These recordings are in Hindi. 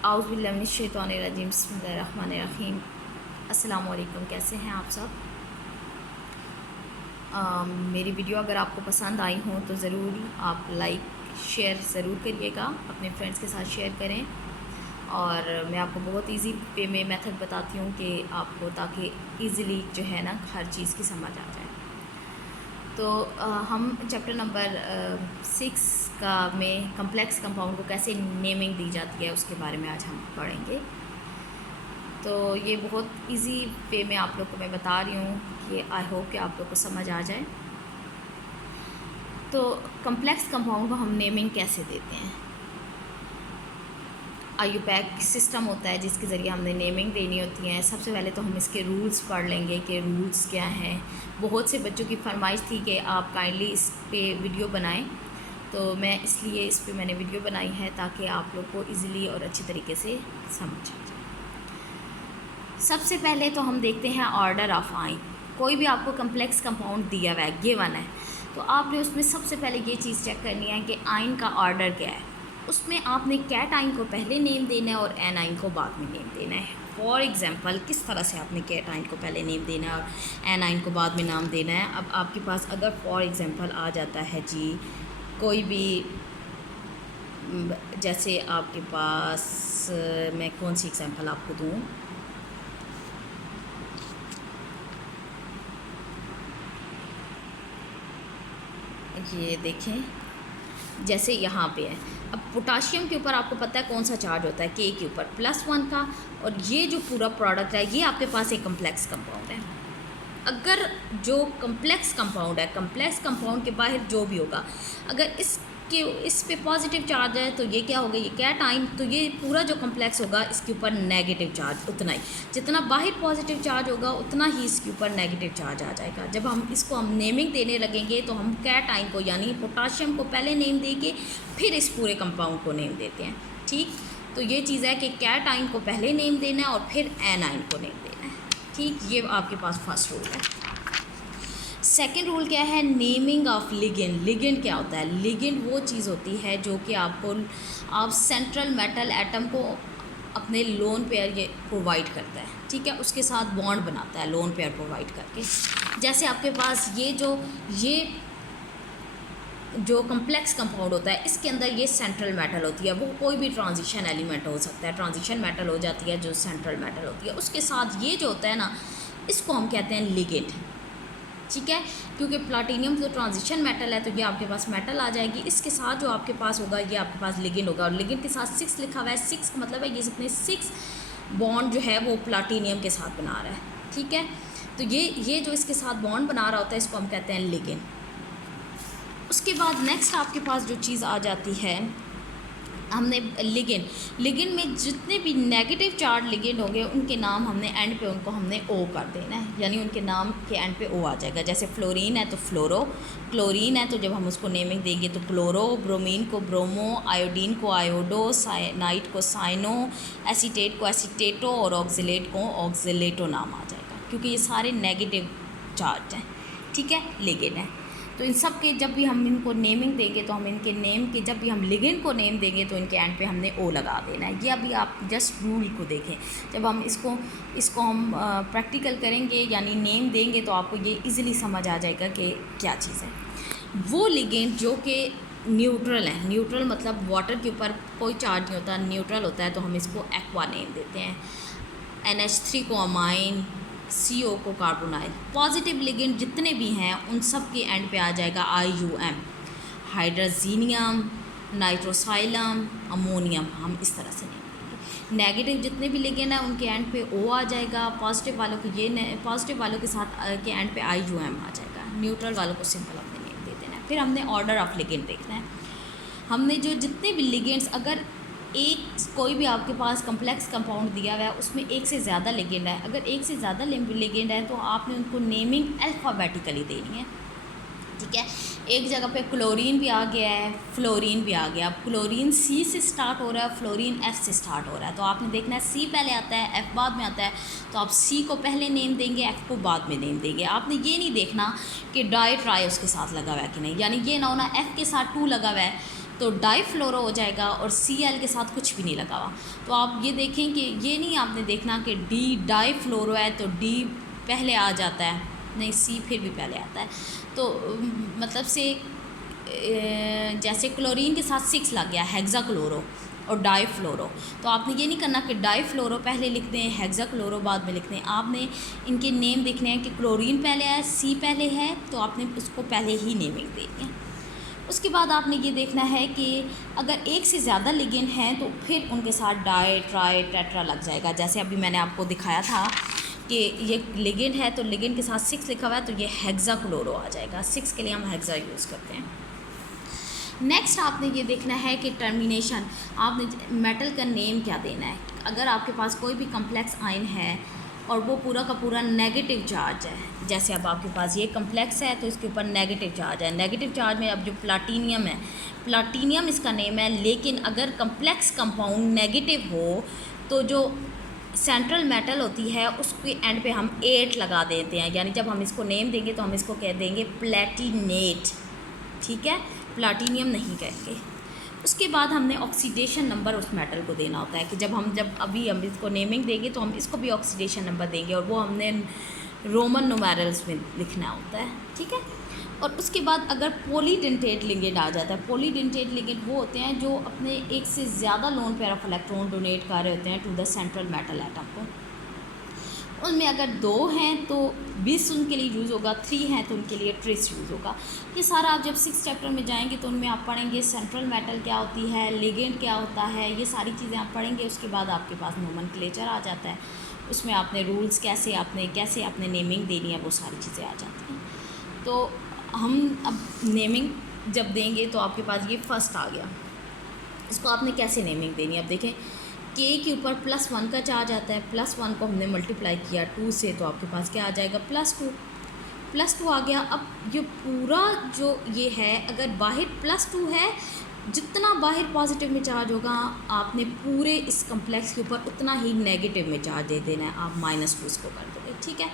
औज़ुबिल्लाहिमिनश्शैतानिर्रजीम बिस्मिल्लाहिर्रहमानिर्रहीम। अस्सलाम वालेकुम, कैसे हैं आप सब। मेरी वीडियो अगर आपको पसंद आई हो तो ज़रूर आप लाइक शेयर ज़रूर करिएगा, अपने फ्रेंड्स के साथ शेयर करें। और मैं आपको बहुत इजी वे में मेथड बताती हूँ कि आपको, ताकि इजीली जो है ना हर चीज़ की समझ आ जाए। तो हम चैप्टर नंबर 6 का में कम्प्लेक्स कंपाउंड को कैसे नेमिंग दी जाती है उसके बारे में आज हम पढ़ेंगे। तो ये बहुत इजी वे में आप लोग को मैं बता रही हूँ कि आई होप कि आप लोग को समझ आ जाए। तो कम्प्लेक्स कंपाउंड को हम नेमिंग कैसे देते हैं। आईयूपैक सिस्टम होता है जिसके ज़रिए हमने नेमिंग देनी होती है। सबसे पहले तो हम इसके रूल्स पढ़ लेंगे कि रूल्स क्या हैं। बहुत से बच्चों की फरमाइश थी कि आप काइंडली इस पे वीडियो बनाएं, तो मैं इसलिए इस पे मैंने वीडियो बनाई है ताकि आप लोग को इजीली और अच्छी तरीके से समझ आ जाए। सबसे पहले तो हम देखते हैं ऑर्डर ऑफ आइन। कोई भी आपको कम्प्लेक्स कंपाउंड दिया हुआ है, गिवन है, तो आपने उसमें सबसे पहले ये चीज़ चेक करनी है कि आइन का ऑर्डर क्या है। उसमें आपने कैट आइन को पहले नेम देना है और एन आइन को बाद में नेम देना है। फॉर एग्जांपल किस तरह से आपने कैट आइन को पहले नेम देना है और एन आइन को बाद में नाम देना है। अब आपके पास अगर फॉर एग्जांपल आ जाता है जी कोई भी, जैसे आपके पास मैं कौन सी एग्जांपल आपको दूँ, ये देखें जैसे यहाँ पे है। अब पोटाशियम के ऊपर आपको पता है कौन सा चार्ज होता है, के के ऊपर +1 का, और ये जो पूरा प्रोडक्ट है ये आपके पास एक कम्प्लेक्स कंपाउंड है। अगर जो कम्प्लेक्स कंपाउंड है, कम्प्लेक्स कंपाउंड के बाहर जो भी होगा, अगर इस पे पॉजिटिव चार्ज है तो ये क्या होगा, ये कैट आइन, तो ये पूरा जो कम्प्लेक्स होगा इसके ऊपर नेगेटिव चार्ज, उतना ही जितना बाहर पॉजिटिव चार्ज होगा उतना ही इसके ऊपर नेगेटिव चार्ज आ जाएगा। जब हम इसको नेमिंग देने लगेंगे तो हम कैट आइन को यानी पोटाशियम को पहले नेम देंगे, फिर इस पूरे कंपाउंड को नेम देते हैं। ठीक, तो ये चीज़ है कि कैट आइन को पहले नेम देना है और फिर एन आइन को नेम देना है। ठीक, ये आपके पास फर्स्ट रूल है। सेकेंड रूल क्या है, नेमिंग ऑफ लिगेंड। लिगेंड क्या होता है, लिगेंड वो चीज़ होती है जो कि आप सेंट्रल मेटल एटम को अपने लोन पेयर ये प्रोवाइड करता है। ठीक है, उसके साथ बॉन्ड बनाता है लोन पेयर प्रोवाइड करके। जैसे आपके पास ये जो कम्प्लेक्स कंपाउंड होता है इसके अंदर ये सेंट्रल मेटल होती है, वो कोई भी ट्रांजिशन एलिमेंट हो सकता है, ट्रांजिशन मेटल हो जाती है जो सेंट्रल मेटल होती है। उसके साथ ये जो होता है ना, इसको हम कहते हैं लिगेंड। ठीक है, क्योंकि प्लाटीनियम जो ट्रांजिशन मेटल है तो ये आपके पास मेटल आ जाएगी, इसके साथ जो आपके पास होगा ये आपके पास लिगेंड होगा। और लिगेंड के साथ 6 लिखा हुआ है, 6 का मतलब है ये अपने 6 बॉन्ड जो है वो प्लाटीनियम के साथ बना रहा है। ठीक है, तो ये जो इसके साथ बॉन्ड बना रहा होता है इसको हम कहते हैं लिगेंड। उसके बाद नेक्स्ट आपके पास जो चीज़ आ जाती है, हमने लिगेंड में जितने भी नेगेटिव चार्ज लिगेंड होंगे उनके नाम हमने एंड पे उनको हमने ओ कर देना है, यानी उनके नाम के एंड पे ओ आ जाएगा। जैसे फ्लोरीन है तो फ्लोरो, क्लोरीन है तो जब हम उसको नेमिंग देंगे तो क्लोरो, ब्रोमीन को ब्रोमो, आयोडीन को आयोडो, साइनाइड को साइनो, एसीटेट को एसीटेटो और ऑक्जिलेट को ऑक्जिलेटो नाम आ जाएगा, क्योंकि ये सारे नेगेटिव चार्ज हैं। ठीक है, लिगेंड है। तो इन सब के जब भी हम इनको नेमिंग देंगे तो हम इनके नेम के, जब भी हम लिगेंड को नेम देंगे तो इनके एंड पे हमने ओ लगा देना है। ये अभी आप जस्ट रूल को देखें, जब हम इसको हम प्रैक्टिकल करेंगे यानी नेम देंगे तो आपको ये इजीली समझ आ जाएगा कि क्या चीज़ है। वो लिगेंड जो कि न्यूट्रल है, न्यूट्रल मतलब वाटर के ऊपर कोई चार्ज नहीं होता, न्यूट्रल होता है, तो हम इसको एक्वा नेम देते हैं। NH3 को अमाइन, CO को कार्बोनाइल। पॉजिटिव लिगेंड जितने भी हैं उन सब के एंड पे आ जाएगा IUM, हाइड्रोजीनियम, नाइट्रोसाइलम, अमोनियम, हम इस तरह से नेम देंगे। नेगेटिव जितने भी लिगेंड हैं उनके एंड पे O आ जाएगा, पॉजिटिव वालों के पॉजिटिव वालों के साथ के एंड पे IUM आ जाएगा, न्यूट्रल वालों को सिंपल हमने नेम दे देना है। फिर हमने ऑर्डर ऑफ लिगेंड देखना है। हमने जो जितने भी लिगेंड्स, अगर कोई भी आपके पास कम्प्लेक्स कंपाउंड दिया हुआ है उसमें एक से ज़्यादा लिगेंड है, अगर एक से ज़्यादा लिगेंड है तो आपने उनको नेमिंग अल्फ़ाबेटिकली देनी है। ठीक है, एक जगह पे क्लोरीन भी आ गया है, फ्लोरीन भी आ गया। अब क्लोरीन C से स्टार्ट हो रहा है, फ्लोरीन F से स्टार्ट हो रहा है, तो आपने देखना है C पहले आता है F बाद में आता है, तो आप C को पहले नेम देंगे, F को बाद में नेम देंगे। आपने ये नहीं देखना कि डाई ट्राई उसके साथ लगा हुआ है कि नहीं, यानी ये ना होना F के साथ 2 लगा हुआ है तो डाईफ्लोरो हो जाएगा और Cl के साथ कुछ भी नहीं लगा हुआ। तो आप ये देखें कि ये नहीं आपने देखना कि डी डाईफ्लोरो है तो डी पहले आ जाता है, नहीं C फिर भी पहले आता है। तो मतलब से जैसे क्लोरीन के साथ 6 लग गया हेक्साक्लोरो और डाईफ्लोरो, तो आपने ये नहीं करना कि डाईफ्लोरो पहले लिख दें हेक्साक्लोरो बाद में लिख दें। आपने इनके नेम देखने हैं कि क्लोरीन पहले है C पहले है, तो आपने उसको पहले ही नेमिंग देनी है। उसके बाद आपने ये देखना है कि अगर एक से ज़्यादा लिगेंड हैं तो फिर उनके साथ डाई ट्राई टेट्रा लग जाएगा। जैसे अभी मैंने आपको दिखाया था कि ये लिगेंड है तो लिगेंड के साथ 6 लिखा हुआ है तो ये हेक्साक्लोरो आ जाएगा। 6 के लिए हम हेक्सा यूज़ करते हैं। नेक्स्ट आपने ये देखना है कि टर्मिनेशन, आपने मेटल का नेम क्या देना है। अगर आपके पास कोई भी कम्प्लेक्स आयन है और वो पूरा का पूरा नेगेटिव चार्ज है, जैसे अब आपके पास ये कम्प्लेक्स है तो इसके ऊपर नेगेटिव चार्ज है। नेगेटिव चार्ज में अब जो प्लाटीनियम है, प्लाटीनियम इसका नेम है, लेकिन अगर कम्प्लेक्स कंपाउंड नेगेटिव हो तो जो सेंट्रल मेटल होती है उसके एंड पे हम 8 लगा देते हैं, यानी जब हम इसको नेम देंगे तो हम इसको कह देंगे प्लेटिनेट, ठीक है, प्लाटीनियम नहीं कहेंगे। उसके बाद हमने ऑक्सीडेशन नंबर उस मेटल को देना होता है कि जब अभी हम इसको नेमिंग देंगे तो हम इसको भी ऑक्सीडेशन नंबर देंगे और वो हमने रोमन न्यूमेरल्स में लिखना होता है, ठीक है। और उसके बाद अगर पॉलीडेंटेट लिगेंड आ जाता है, पॉलीडेंटेट लिगेंड वो होते हैं जो अपने एक से ज़्यादा lone pair of electron donate कर रहे होते हैं to the central metal atom को। उनमें अगर 2 हैं तो 20 उनके लिए यूज़ होगा, 3 हैं तो उनके लिए ट्रेस यूज़ होगा। ये सारा आप जब 6 चैप्टर में जाएंगे तो उनमें आप पढ़ेंगे सेंट्रल मेटल क्या होती है, लिगेंड क्या होता है, ये सारी चीज़ें आप पढ़ेंगे। उसके बाद आपके पास नोमेनक्लेचर आ जाता है, उसमें आपने रूल्स कैसे आपने नेमिंग देनी है वो सारी चीज़ें आ जाती हैं। तो हम अब नेमिंग जब देंगे तो आपके पास ये फर्स्ट आ गया, इसको आपने कैसे नेमिंग देनी है। अब देखें K के ऊपर +1 का चार्ज आता है, +1 को हमने मल्टीप्लाई किया 2 से तो आपके पास क्या आ जाएगा +2 आ गया। अब ये पूरा जो ये है अगर बाहर +2 है, जितना बाहर पॉजिटिव में चार्ज होगा आपने पूरे इस कम्प्लेक्स के ऊपर उतना ही नेगेटिव में चार्ज दे देना है। आप -2 इसको कर दोगे, ठीक है।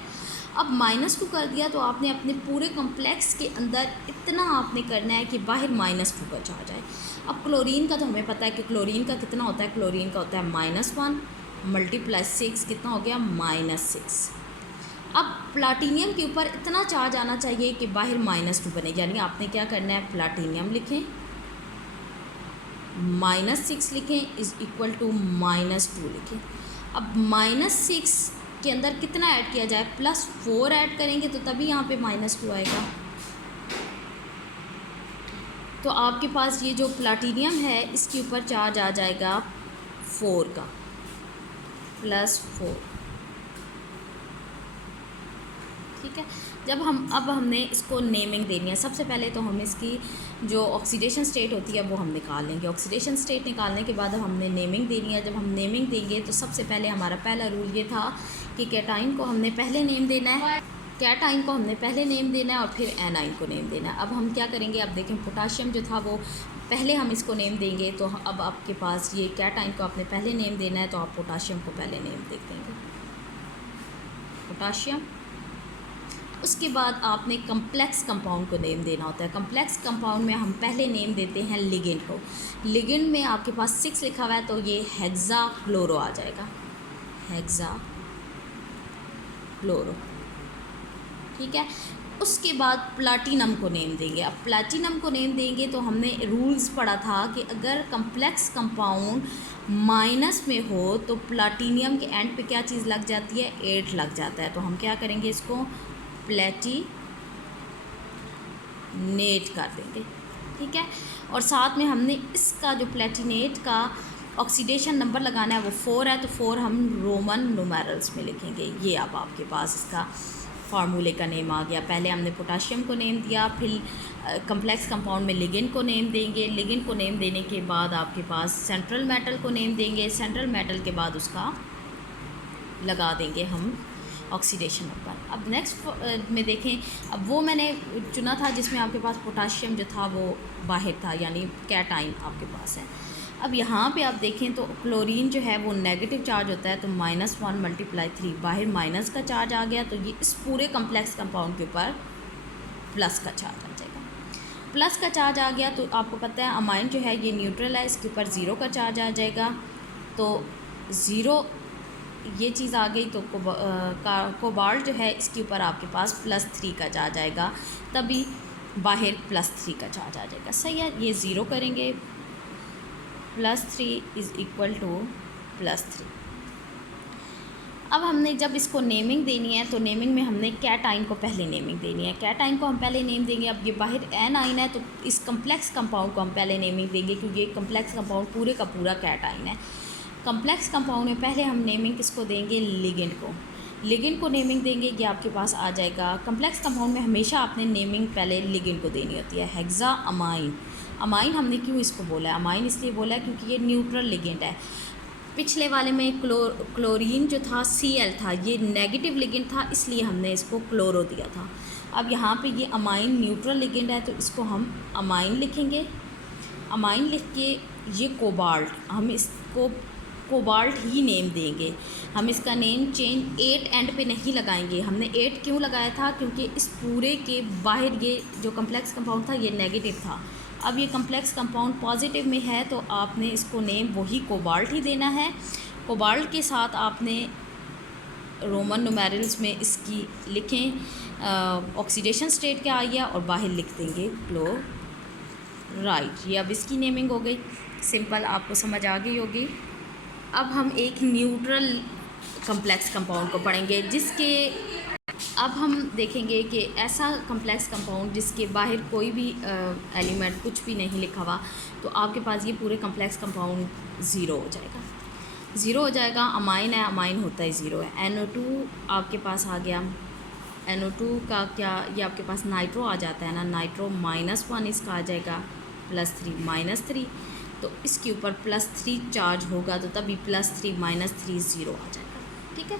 अब -2 कर दिया तो आपने अपने पूरे कम्प्लेक्स के अंदर इतना आपने करना है कि बाहर -2 का चार्ज आए। अब क्लोरीन का तो हमें पता है कि क्लोरीन का कितना होता है, क्लोरीन का होता है -1 × 6 कितना हो गया -6। अब प्लाटीनियम के ऊपर इतना चार्ज आना चाहिए कि बाहर -2 बने, यानी आपने क्या करना है प्लाटीनियम लिखें -6 लिखें इज़ इक्वल टू -2 लिखें। अब -6 के अंदर कितना ऐड किया जाए, +4 ऐड करेंगे तो तभी यहाँ पे -2 आएगा। तो आपके पास ये जो प्लाटीनियम है इसके ऊपर चार्ज आ जाएगा 4 का, +4, ठीक है। अब हमने इसको नेमिंग देनी है। सबसे पहले तो हम इसकी जो ऑक्सीडेशन स्टेट होती है वो हम निकाल लेंगे। ऑक्सीडेशन स्टेट निकालने के बाद अब हमने नेमिंग देनी है। जब हम नेमिंग देंगे तो सबसे पहले हमारा पहला रूल ये था कि कैटाइन को हमने पहले नेम देना है, कैटाइन को हमने पहले नेम देना है और फिर एनाइन को नेम देना है। अब हम क्या करेंगे, अब देखें पोटाशियम जो था वो पहले हम इसको नेम देंगे, तो अब आपके पास ये कैटाइन को आपने पहले नेम देना है तो आप पोटाशियम को पहले नेम दे देंगे, पोटाशियम। उसके बाद आपने कम्प्लेक्स कंपाउंड को नेम देना होता है। कम्प्लेक्स कंपाउंड में हम पहले नेम देते हैं लिगेंड को। लिगेंड में आपके पास 6 लिखा हुआ है तो ये हेक्साक्लोरो आ जाएगा, हेक्साक्लोरो, ठीक है। उसके बाद प्लाटिनम को नेम देंगे। अब प्लाटिनम को नेम देंगे तो हमने रूल्स पढ़ा था कि अगर कम्प्लेक्स कंपाउंड माइनस में हो तो प्लाटिनियम के एंड पे क्या चीज़ लग जाती है, 8 लग जाता है। तो हम क्या करेंगे, इसको प्लेटिनेट कर देंगे, ठीक है। और साथ में हमने इसका जो प्लेटिनेट का ऑक्सीडेशन नंबर लगाना है वो 4 है, तो 4 हम रोमन न्यूमेरल्स में लिखेंगे। ये अब आपके पास इसका फार्मूले का नेम आ गया। पहले हमने पोटाशियम को नेम दिया, फिर कम्प्लेक्स कंपाउंड में लिगेंड को नेम देंगे। लिगेंड को नेम देने के बाद आपके पास सेंट्रल मेटल को नेम देंगे। सेंट्रल मेटल के बाद उसका लगा देंगे हम ऑक्सीडेशन नंबर। अब नेक्स्ट में देखें, अब वो मैंने चुना था जिसमें आपके पास पोटाशियम जो था वो बाहर था, यानी कैटाइन आपके पास है। अब यहाँ पे आप देखें तो क्लोरीन जो है वो नेगेटिव चार्ज होता है, तो -1 × 3 बाहर माइनस का चार्ज आ गया, तो ये इस पूरे कम्प्लेक्स कंपाउंड के ऊपर प्लस का चार्ज आ जाएगा। प्लस का चार्ज आ गया तो आपको पता है अमाइन जो है ये न्यूट्रल है, इसके ऊपर ज़ीरो का चार्ज आ जाएगा। तो ज़ीरो ये चीज़ आ गई तो कोबाल्ट जो है इसके ऊपर आपके पास +3 का चार्ज आएगा, तभी बाहर +3 का चार्ज आ जाएगा। सही है, ये ज़ीरो करेंगे, +3 इज़ इक्वल टू +3। अब हमने जब इसको नेमिंग देनी है तो नेमिंग में हमने कैटाइन को पहले नेमिंग देनी है। कैटाइन को हम पहले नेम देंगे। अब ये बाहर एनाइन है तो इस कम्प्लेक्स कंपाउंड को हम पहले नेमिंग देंगे, क्योंकि ये कम्प्लेक्स कंपाउंड पूरे का पूरा कैटाइन है। कम्प्लेक्स कंपाउंड में पहले हम नेमिंग किसको देंगे, लिगेंड को। लिगेंड को नेमिंग देंगे, ये आपके पास आ जाएगा। कम्प्लेक्स कंपाउंड में हमेशा आपने नेमिंग पहले लिगेंड को देनी होती है। हेक्सा अमाइन, अमाइन हमने क्यों इसको बोला है, अमाइन इसलिए बोला है क्योंकि ये न्यूट्रल लिगेंड है। पिछले वाले में क्लोरीन जो था Cl था, ये नेगेटिव लिगेंड था, इसलिए हमने इसको क्लोरो दिया था। अब यहाँ पे ये अमाइन न्यूट्रल लिगेंड है तो इसको हम अमाइन लिखेंगे। अमाइन लिख के ये कोबाल्ट, हम इसको कोबाल्ट ही नेम देंगे। हम इसका नेम चेंज 8 एंड पे नहीं लगाएंगे। हमने 8 क्यों लगाया था, क्योंकि इस पूरे के बाहर ये जो कम्प्लेक्स कंपाउंड था ये नेगेटिव था। अब ये कम्प्लेक्स कंपाउंड पॉजिटिव में है तो आपने इसको नेम वही कोबाल्ट ही देना है। कोबाल्ट के साथ आपने रोमन न्यूमेरल्स में इसकी लिखें ऑक्सीडेशन स्टेट क्या आई है और बाहर लिख देंगे क्लोराइड। ये अब इसकी नेमिंग हो गई, सिंपल, आपको समझ आ गई होगी। अब हम एक न्यूट्रल कम्प्लेक्स कंपाउंड को पढ़ेंगे, जिसके अब हम देखेंगे कि ऐसा कम्प्लेक्स कंपाउंड जिसके बाहर कोई भी एलिमेंट कुछ भी नहीं लिखा हुआ, तो आपके पास ये पूरे कम्प्लेक्स कंपाउंड ज़ीरो हो जाएगा। ज़ीरो हो जाएगा, अमाइन है, अमाइन होता ही ज़ीरो है। NO2 आपके पास आ गया। NO2 का क्या, ये आपके पास नाइट्रो आ जाता है ना, नाइट्रो -1 इसका आ जाएगा, +3 -3, तो इसके ऊपर +3 चार्ज होगा तो तभी +3 -3 ज़ीरो आ जाएगा। ठीक है,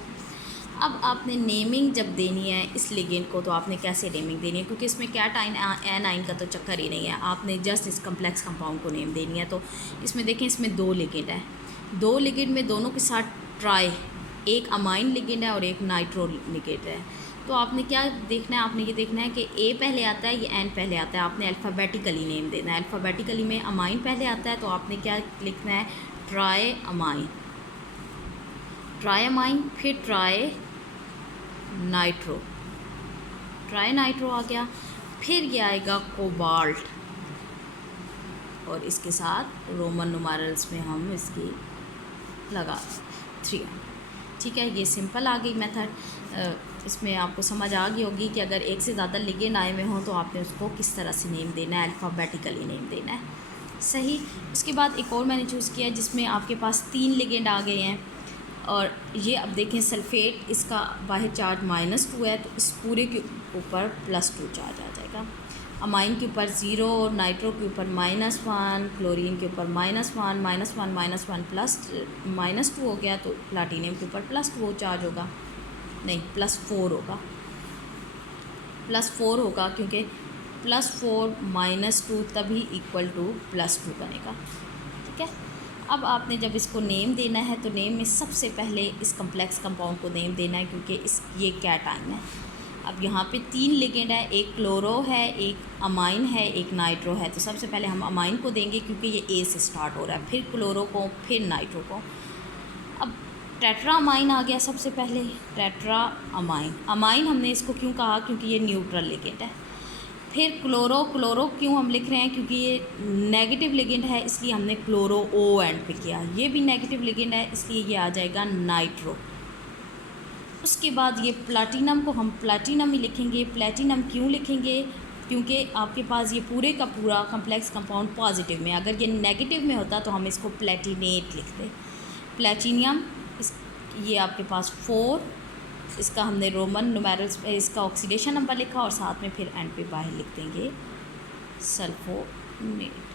अब आपने नेमिंग जब देनी है इस लिगेंड को तो आपने कैसे नेमिंग देनी है, क्योंकि इसमें कैटाइन एनाइन का तो चक्कर ही नहीं है, आपने जस्ट इस कम्प्लेक्स कंपाउंड को नेम देनी है। तो इसमें देखें, इसमें 2 लिगेंड है, 2 लिगेंड में दोनों के साथ ट्राई, एक अमाइन लिगेंड है और एक नाइट्रो लिगेंड है। तो आपने क्या देखना है, आपने ये देखना है कि A पहले आता है या N पहले आता है, आपने अल्फ़ाबेटिकली नेम देना है। अल्फ़ाबेटिकली में अमाइन पहले आता है तो आपने क्या लिखना है, ट्राई अमाइन, ट्राई अमाइन, फिर ट्राई नाइट्रो, ट्राई नाइट्रो आ गया, फिर ये आएगा कोबाल्ट और इसके साथ रोमन न्यूमेरल्स में हम इसकी लगा 3। ठीक है, ये सिंपल आ गई मेथड। इसमें आपको समझ आ गई होगी कि अगर एक से ज़्यादा लिगेंड आए हुए हों तो आपने उसको किस तरह से नेम देना है, अल्फ़ाबेटिकली नेम देना है। सही, उसके बाद एक और मैंने चूज़ किया जिसमें आपके पास 3 लिगेंड आ गए हैं और ये अब देखें सल्फ़ेट, इसका बाहर चार्ज -2 है तो इस पूरे के ऊपर +2 चार्ज आ जाएगा। अमाइन के ऊपर 0, नाइट्रो के ऊपर -1, क्लोरीन के ऊपर -1, -1 हो गया तो प्लाटीनियम के ऊपर +2 चार्ज होगा, नहीं +4 होगा, +4 होगा क्योंकि +4 -2 तभी इक्वल टू +2 बनेगा। ठीक है, अब आपने जब इसको नेम देना है तो नेम में सबसे पहले इस कम्प्लेक्स कंपाउंड को नेम देना है, क्योंकि ये कैटाइन है। अब यहाँ पे 3 लिगेंड है, एक क्लोरो है, एक अमाइन है, एक नाइट्रो है, तो सबसे पहले हम अमाइन को देंगे क्योंकि ये A से स्टार्ट हो रहा है, फिर क्लोरो को, फिर नाइट्रो को। अब टेट्रा अमाइन आ गया सबसे पहले, टेट्रा अमाइन, अमाइन हमने इसको क्यों कहा, क्योंकि ये न्यूट्रल लिगेंड है। फिर क्लोरो, क्लोरो क्यों हम लिख रहे हैं, क्योंकि ये नेगेटिव लिगेंड है इसलिए हमने क्लोरो O एंड पे किया। ये भी नेगेटिव लिगेंड है इसलिए ये आ जाएगा नाइट्रो। उसके बाद ये प्लाटिनम को हम प्लाटिनम ही लिखेंगे। प्लेटिनम क्यों लिखेंगे, क्योंकि आपके पास ये पूरे का पूरा कम्प्लेक्स कंपाउंड पॉजिटिव में, अगर ये नेगेटिव में होता तो हम इसको प्लेटिनेट लिखते। प्लेटिनियम, ये आपके पास 4, इसका हमने रोमन न्यूमेरल्स पे इसका ऑक्सीडेशन नंबर लिखा और साथ में फिर एंड पे बाहर लिख देंगे सल्फोनेट।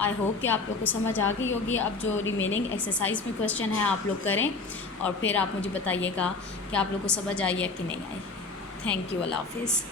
आई होप कि आप लोग को समझ आ गई होगी। अब जो रिमेनिंग एक्सरसाइज में क्वेश्चन है आप लोग करें और फिर आप मुझे बताइएगा कि आप लोग को समझ आई है कि नहीं आई। थैंक यू, अल्लाह हाफिज़।